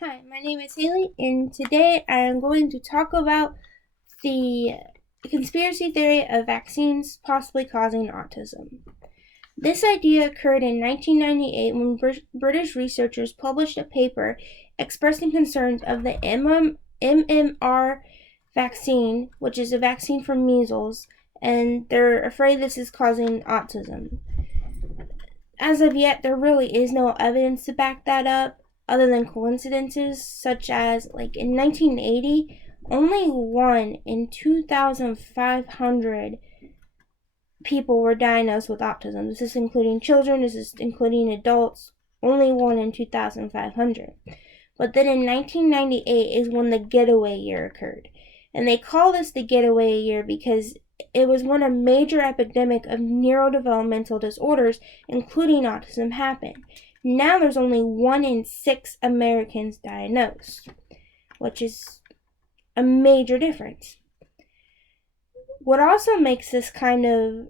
Hi, my name is Haley, and today I am going to talk about the conspiracy theory of vaccines possibly causing autism. This idea occurred in 1998 when British researchers published a paper expressing concerns of the MMR vaccine, which is a vaccine for measles, and they're afraid this is causing autism. As of yet, there really is no evidence to back that up other than coincidences, such as, like, in 1980, only 1 in 2,500 people were diagnosed with autism. This is including children, this is including adults, only 1 in 2,500. But then in 1998 is when the getaway year occurred. And they call this the getaway year because it was when a major epidemic of neurodevelopmental disorders, including autism, happened. Now there's only 1 in 6 Americans diagnosed, which is a major difference. What also makes this kind of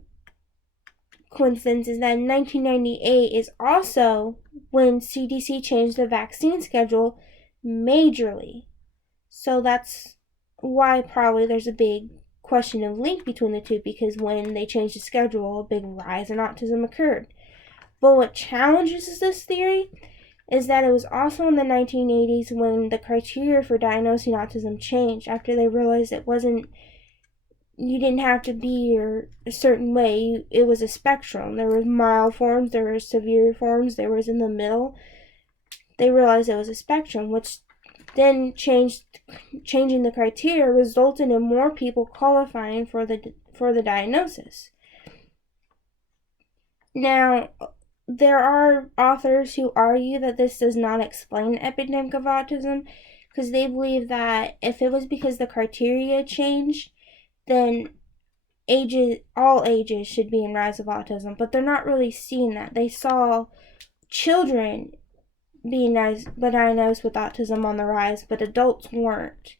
coincidence is that in 1998 is also when CDC changed the vaccine schedule majorly. So that's why probably there's a big question of link between the two, because when they changed the schedule, a big rise in autism occurred. But what challenges this theory is that it was also in the 1980s when the criteria for diagnosing autism changed after they realized you didn't have to be a certain way. It was a spectrum. There was mild forms, there were severe forms, there was in the middle. They realized it was a spectrum, which then changing the criteria resulted in more people qualifying for the diagnosis. Now, there are authors who argue that this does not explain the epidemic of autism because they believe that if it was because the criteria changed, then all ages should be in rise of autism, but they're not really seeing that. They saw children being diagnosed with autism on the rise, but adults weren't.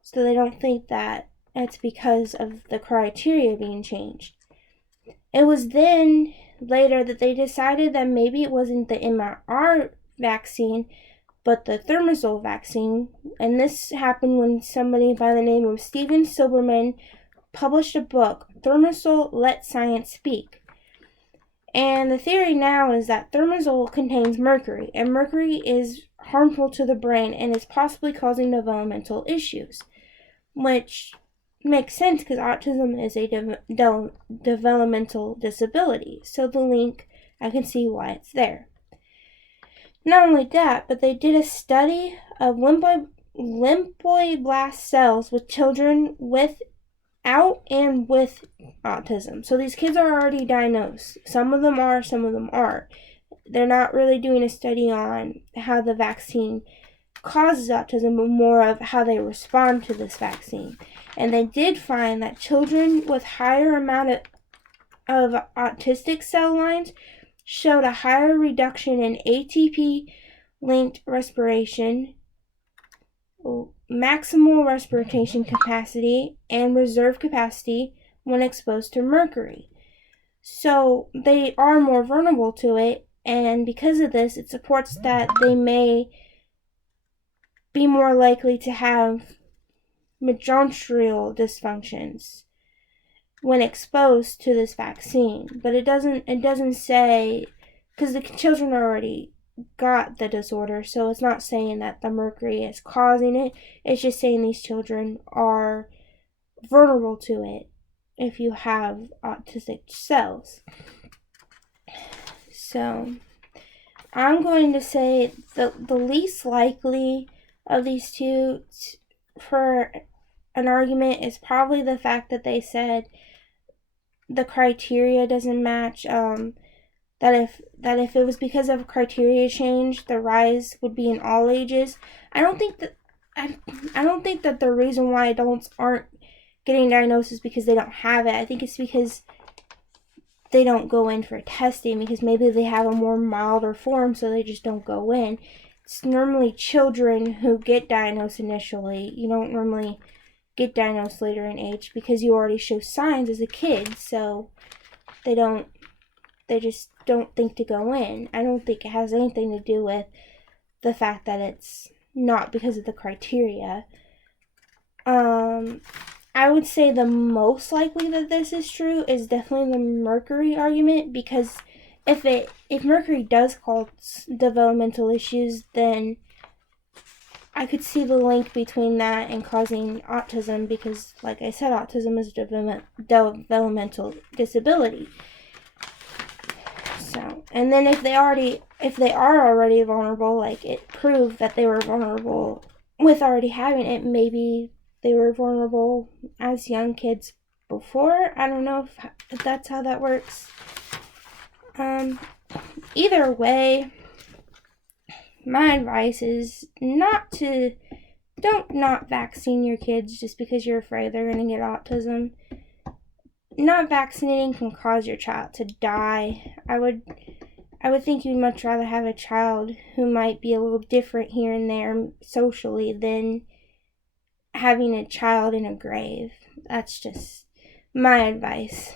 So they don't think that it's because of the criteria being changed. It was then later that they decided that maybe it wasn't the MMR vaccine, but the thimerosal vaccine. And this happened when somebody by the name of Steven Silberman published a book, Thimerosal Let Science Speak. And the theory now is that thimerosal contains mercury, and mercury is harmful to the brain and is possibly causing developmental issues, which makes sense because autism is a developmental disability. So the link, I can see why it's there. Not only that, but they did a study of lymphoblast cells with children without and with autism. So these kids are already diagnosed. Some of them are, some of them aren't. They're not really doing a study on how the vaccine causes autism, but more of how they respond to this vaccine. And they did find that children with higher amount of autistic cell lines showed a higher reduction in ATP linked respiration, maximal respiration capacity, and reserve capacity when exposed to mercury. So they are more vulnerable to it, and because of this, it supports that they may be more likely to have mitochondrial dysfunctions when exposed to this vaccine. But it doesn't say, because the children already got the disorder, so it's not saying that the mercury is causing it. It's just saying these children are vulnerable to it if you have autistic cells. So I'm going to say the least likely of these two for an argument is probably the fact that they said the criteria doesn't match. That if it was because of criteria change, the rise would be in all ages. I don't think that the reason why adults aren't getting diagnosed is because they don't have it. I think it's because they don't go in for testing, because maybe they have a more milder form, so they just don't go in. It's normally children who get diagnosed initially. You don't normally get diagnosed later in age because you already show signs as a kid, so they just don't think to go in. I don't think it has anything to do with the fact that it's not because of the criteria. I would say the most likely that this is true is definitely the Mercury argument, because if Mercury does cause developmental issues, then I could see the link between that and causing autism, because, like I said, autism is a developmental disability. So, and then if they are already vulnerable, like it proved that they were vulnerable with already having it, maybe they were vulnerable as young kids before. I don't know if that's how that works. Either way, my advice is don't not vaccine your kids just because you're afraid they're going to get autism. Not vaccinating can cause your child to die. I would think you'd much rather have a child who might be a little different here and there socially than having a child in a grave. That's just my advice.